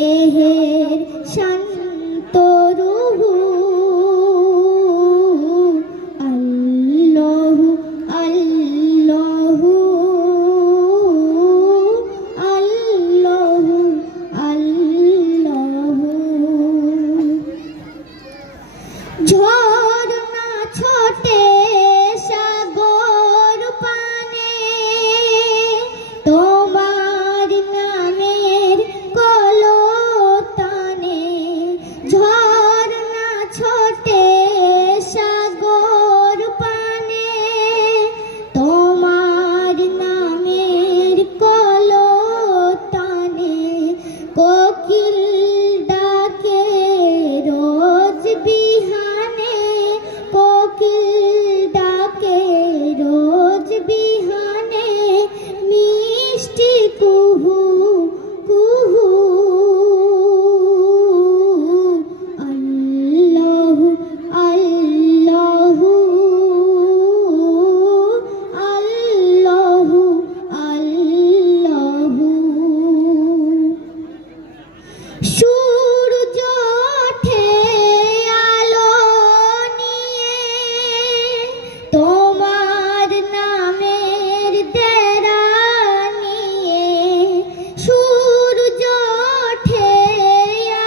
দেহের শান্ত রুহু আল্লাহু আল্লাহু আল্লাহু আল্লাহু। ঝরনা ছোটে সাগর পানে তোমার নামের কলতানে। ঝরনা ছোটে সাগর পানে তোমার নামের কলতানে। কোকিল ডাকে রোজ বিহানে, কোকিল ডাকে রোজ বিহানে মিষ্টি কুহু কুহু আল্লাহু আল্লাহু আল্লাহু আল্লাহু। সূর্য ওঠে আলো নিয়ে তোমার নামের ডেরা নিয়ে। সূর্য ওঠে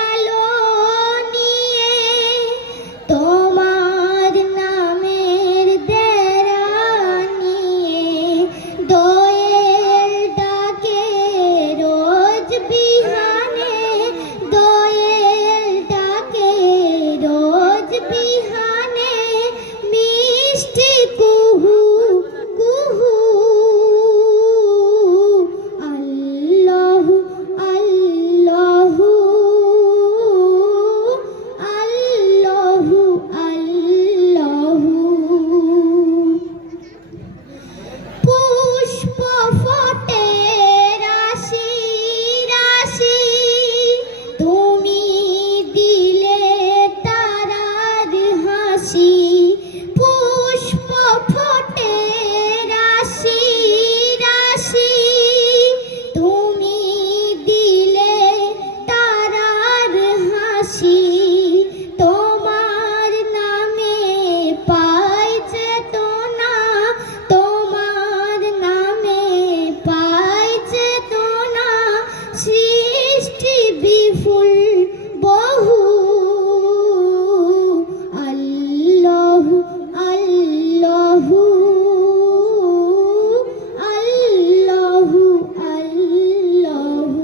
আলো নিয়ে তোমার নামের ডেরা নিয়ে। দোয়েল ডাকে রোজ বিহানে, দোয়েল ডাকে রোজ বিহানে মিষ্টি কুহু কুহু আল্লাহু আল্লাহু আল্লাহু আল্লাহু। পুষ্প ফোটে রাশি রাশি তুমি দিলে তারার হাসি। পুষ্প ফোটে রাশি রাশি তুমি দিলে তারার হাসি। তোমার নামে পাই চেতনা, তোমার নামে পাই চেতনা সৃষ্টি বিপুল বহু আল্লাহু আল্লাহু আল্লাহু আল্লাহু।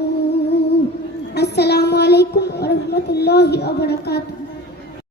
আসসালামু আলাইকুম ওয়া রাহমাতুল্লাহি ওয়া বারাকাতুহু।